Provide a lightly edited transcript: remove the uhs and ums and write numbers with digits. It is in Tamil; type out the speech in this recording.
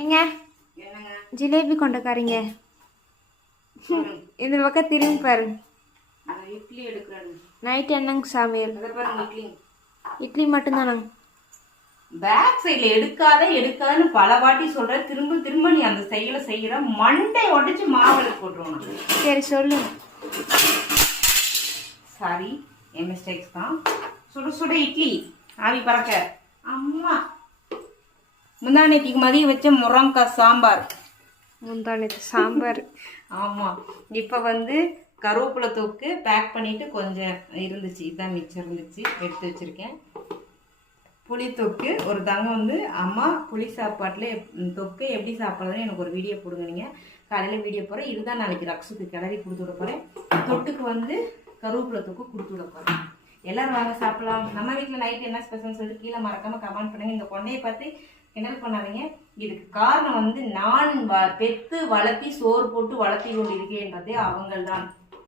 ஏங்க ஜிலேபி கொண்டக்காரங்க இந்த பக்கம் திரும்பி பாருங்க. இட்லி எடுக்கிறேன். நைட் என்னங்க சமையல்? இட்லி மட்டும்தானாங்க? பேக் சைட்ல எடுக்காதன்னு பல வாட்டி சொல்ற. திரும்ப திரும்ப நீ அந்த செயலை செய்யற. மண்டை உடைச்சு மாவுல போட்டுருவோம். சரி சொல்லு. சாரி, என் மிஸ்டேக்ஸ் தான். சுட சுட இட்லி ஆவி பறக்க. அம்மா முந்தானேத்திக்கு மதியம் வச்ச முருங்கைக்காய் சாம்பார். முந்தானேத்து சாம்பார். ஆமா, இப்ப வந்து கருவேப்பிலை தொக்கு பேக் பண்ணிட்டு கொஞ்சம் இருந்துச்சு, இதான் மிச்சம் இருந்துச்சு, எடுத்து வச்சிருக்கேன். புளி தொக்கு ஒரு தங்க வந்து அம்மா புளி சாப்பாட்டுல தொக்கு எப்படி சாப்பிட்றதுன்னு எனக்கு ஒரு வீடியோ போடுங்க. நீங்க காலையில வீடியோ போறேன். இதுதான் நாளைக்கு ரக்ஸுக்கு கிளறி கொடுத்து விட போறேன். தொட்டுக்கு வந்து கருவேப்பிலை தொக்கு கொடுத்து விட போறேன். எல்லாரும் வாங்க சாப்பிடலாம். நம்ம வீட்டுல நைட் என்ன ஸ்பெஷல் சொல்லிட்டு கீழே மறக்காம கமெண்ட் பண்ணுங்க. இந்த கொண்டையை பார்த்து கிண்டல் பண்ணாதீங்க. இதுக்கு காரணம் வந்து நான் பெத்து வளர்த்தி சோறு போட்டு வளர்த்தி கொண்டு இருக்கேன்றதே அவங்கள் தான்.